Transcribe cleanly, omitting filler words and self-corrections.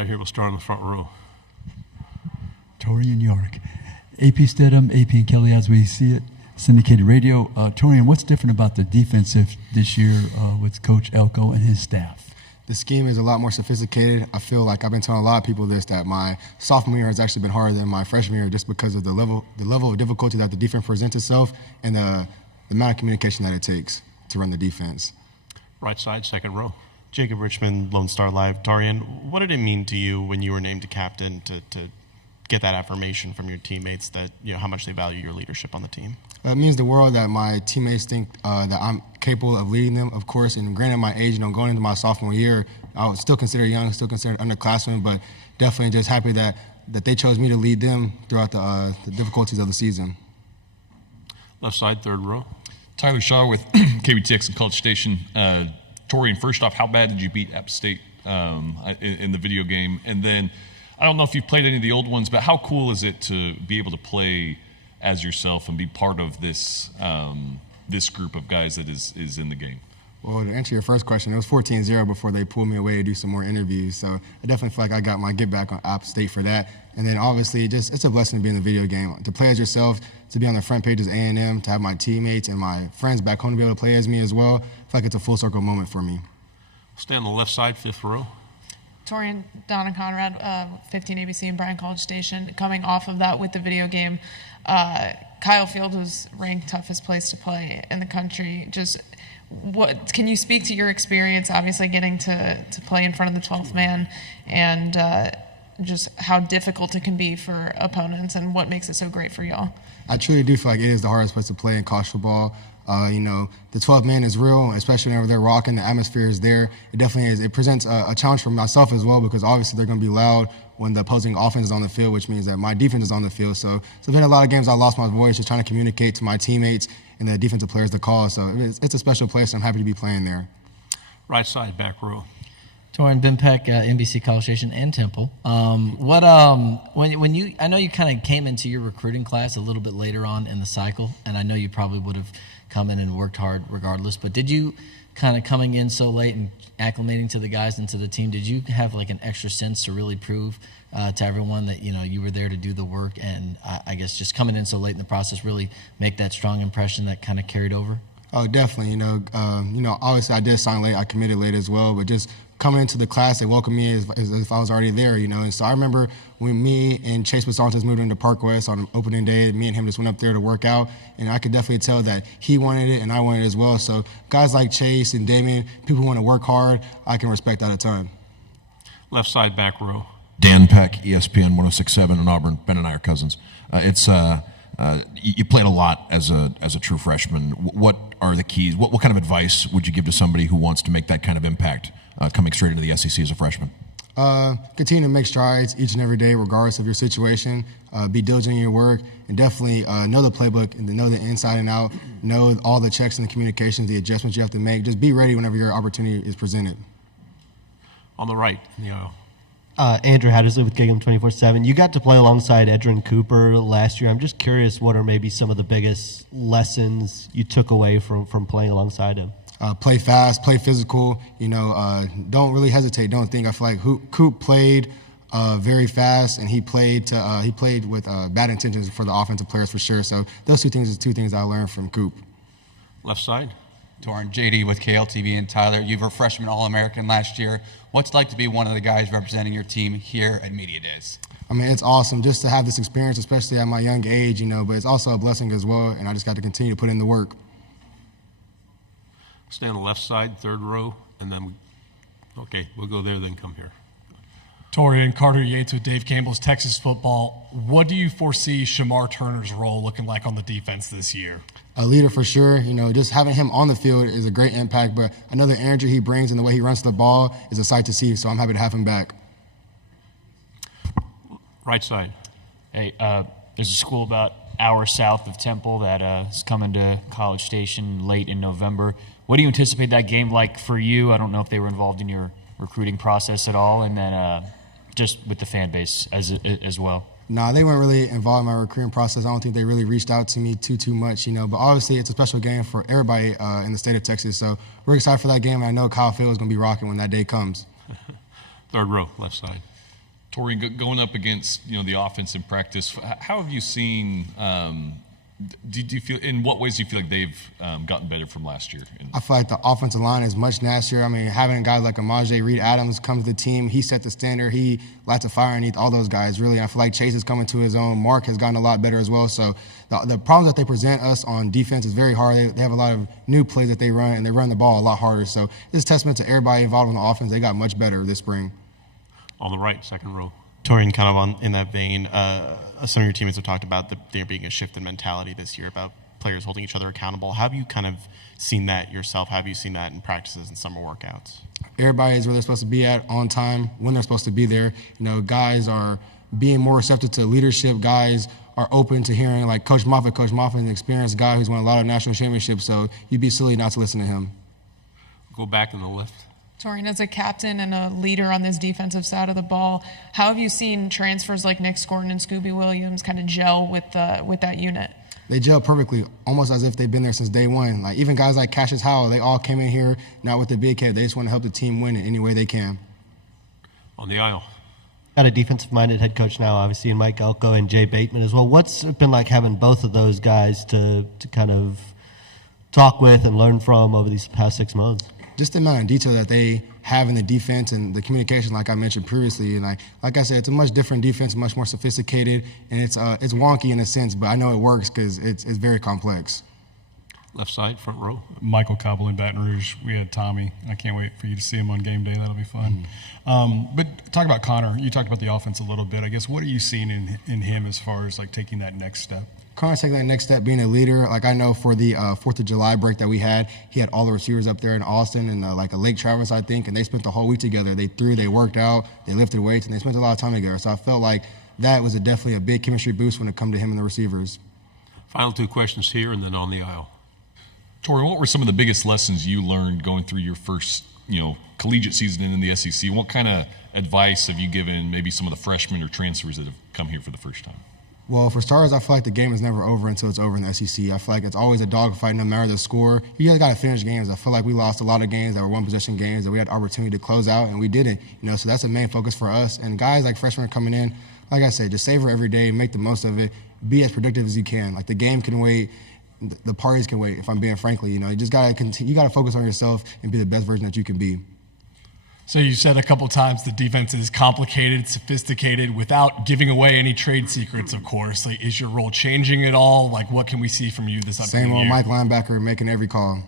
Right here, we'll start on the front row. Taurean York. AP Stedham, AP and Kelly, as we see it, syndicated radio. Taurean, what's different about the defensive this year with Coach Elko and his staff? The scheme is a lot more sophisticated. I feel like I've been telling a lot of people this, that my sophomore year has actually been harder than my freshman year just because of the level of difficulty that the defense presents itself and the amount of communication that it takes to run the defense. Right side, second row. Jacob Richmond, Lone Star Live. Taurean, what did it mean to you when you were named a captain to get that affirmation from your teammates that, you know, how much they value your leadership on the team? It means the world that my teammates think that I'm capable of leading them, of course. And granted, my age, going into my sophomore year, I was still considered young, still considered underclassmen, but definitely just happy that they chose me to lead them throughout the difficulties of the season. Left side, third row. Tyler Shaw with KBTX and College Station. Taurean, first off, how bad did you beat App State in the video game? And then, I don't know if you've played any of the old ones, but how cool is it to be able to play as yourself and be part of this this group of guys that is in the game? Well, to answer your first question, it was 14-0 before they pulled me away to do some more interviews. So I definitely feel like I got my get back on App State for that. And then obviously, it's a blessing to be in the video game. To play as yourself, to be on the front page as A&M, to have my teammates and my friends back home to be able to play as me as well, I feel like it's a full circle moment for me. Stay on the left side, fifth row. Taurean, Donna Conrad, 15 ABC and Bryan College Station. Coming off of that with the video game, Kyle Field was ranked toughest place to play in the country. Just what can you speak to your experience, obviously getting to play in front of the 12th man, and just how difficult it can be for opponents and what makes it so great for y'all? I truly do feel like it is the hardest place to play in college football. The 12th man is real, especially whenever they're rocking, the atmosphere is there. It definitely is. It presents a challenge for myself as well because obviously they're going to be loud when the opposing offense is on the field, which means that my defense is on the field. So there's been a lot of games I lost my voice just trying to communicate to my teammates and the defensive players the call. So it's a special place, and I'm happy to be playing there. Right side, back row. Taurean, Ben Peck, NBC College Station and Temple. When you, I know you kind of came into your recruiting class a little bit later on in the cycle, and I know you probably would have come in and worked hard regardless, but did you kind of coming in so late and acclimating to the guys and to the team, did you have like an extra sense to really prove to everyone that, you know, you were there to do the work, and I guess just coming in so late in the process really make that strong impression that kind of carried over? Oh, definitely. Obviously I did sign late. I committed late as well, but just coming into the class, they welcomed me as if I was already there, And so I remember when me and Chase Basantes moved into Park West on opening day, me and him just went up there to work out, and I could definitely tell that he wanted it and I wanted it as well. So guys like Chase and Damien, people who want to work hard, I can respect that a ton. Left side, back row. Dan Peck, ESPN 106.7 in Auburn. Ben and I are cousins. You played a lot as a true freshman. What are the keys? What kind of advice would you give to somebody who wants to make that kind of impact coming straight into the SEC as a freshman? Continue to make strides each and every day, regardless of your situation. Be diligent in your work, and definitely know the playbook and know the inside and out. Know all the checks and the communications, the adjustments you have to make. Just be ready whenever your opportunity is presented. On the right, Andrew Hattersley with Gig'em 24/7. You got to play alongside Edrin Cooper last year. I'm just curious, what are maybe some of the biggest lessons you took away from playing alongside him? Play fast, play physical. Don't really hesitate. Don't think. I feel like Coop played very fast, and he played with bad intentions for the offensive players for sure. So those two things I learned from Coop. Left side. Taurean, JD with KLTV and Tyler. You were freshman All-American last year. What's it like to be one of the guys representing your team here at Media Days? I mean, it's awesome just to have this experience, especially at my young age, but it's also a blessing as well, and I just got to continue to put in the work. Stay on the left side, third row, and then we'll go there, then come here. Taurean, Carter Yates with Dave Campbell's Texas Football. What do you foresee Shamar Turner's role looking like on the defense this year? A leader for sure. Just having him on the field is a great impact, but another energy he brings and the way he runs the ball is a sight to see, so I'm happy to have him back. Right side. Hey, there's a school about an hour south of Temple that is coming to College Station late in November. What do you anticipate that game like for you? I don't know if they were involved in your recruiting process at all, and then just with the fan base as well. Nah, they weren't really involved in my recruiting process. I don't think they really reached out to me too much, But obviously, it's a special game for everybody in the state of Texas. So we're excited for that game, and I know Kyle Field is going to be rocking when that day comes. Third row, left side. Taurean, going up against the offense in practice, how have you seen? Do you feel, in what ways do you feel like they've gotten better from last year? I feel like the offensive line is much nastier. I mean, having guys like Amaje Reed Adams come to the team, he set the standard. He lights a fire underneath all those guys, really. I feel like Chase is coming to his own. Mark has gotten a lot better as well. So the problems that they present us on defense is very hard. They have a lot of new plays that they run, and they run the ball a lot harder. So this is a testament to everybody involved in the offense. They got much better this spring. On the right, second row. Taurean, kind of in that vein, some of your teammates have talked about there being a shift in mentality this year about players holding each other accountable. Have you kind of seen that yourself? Have you seen that in practices and summer workouts? Everybody is where they're supposed to be at on time, when they're supposed to be there. Guys are being more receptive to leadership. Guys are open to hearing, like Coach Moffitt. Coach Moffitt is an experienced guy who's won a lot of national championships, so you'd be silly not to listen to him. Go back in the left. Taurean, as a captain and a leader on this defensive side of the ball, how have you seen transfers like Nick Scorton and Scooby Williams kind of gel with that unit? They gel perfectly, almost as if they've been there since day one. Like even guys like Cassius Howell, they all came in here not with the big head. They just want to help the team win in any way they can. On the aisle. Got a defensive-minded head coach now, obviously, in Mike Elko and Jay Bateman as well. What's it been like having both of those guys to kind of talk with and learn from over these past 6 months? Just the amount of detail that they have in the defense and the communication, like I mentioned previously. And like I said, it's a much different defense, much more sophisticated, and it's wonky in a sense, but I know it works because it's very complex. Left side, front row. Michael Cobble in Baton Rouge. We had Tommy. I can't wait for you to see him on game day. That'll be fun. But talk about Connor. You talked about the offense a little bit. I guess what are you seeing in him as far as like taking that next step? Connor's taking that next step, being a leader. Like I know for the 4th of July break that we had, he had all the receivers up there in Austin and like a Lake Travis, I think, and they spent the whole week together. They threw, they worked out, they lifted weights, and they spent a lot of time together. So I felt like that was definitely a big chemistry boost when it come to him and the receivers. Final 2 questions here and then on the aisle. Taurean, what were some of the biggest lessons you learned going through your first, collegiate season in the SEC? What kind of advice have you given maybe some of the freshmen or transfers that have come here for the first time? Well, for starters, I feel like the game is never over until it's over in the SEC. I feel like it's always a dogfight no matter the score. You just got to finish games. I feel like we lost a lot of games that were one-possession games that we had opportunity to close out, and we didn't. So that's the main focus for us. And guys like freshmen coming in, like I said, just savor every day, make the most of it, be as productive as you can. Like the game can wait. The parties can wait, if I'm being frankly. You just got to continue. You got to focus on yourself and be the best version that you can be. So you said a couple times the defense is complicated, sophisticated, without giving away any trade secrets, of course. Like, is your role changing at all? Like, what can we see from you this upcoming Same old year? Mike linebacker making every call.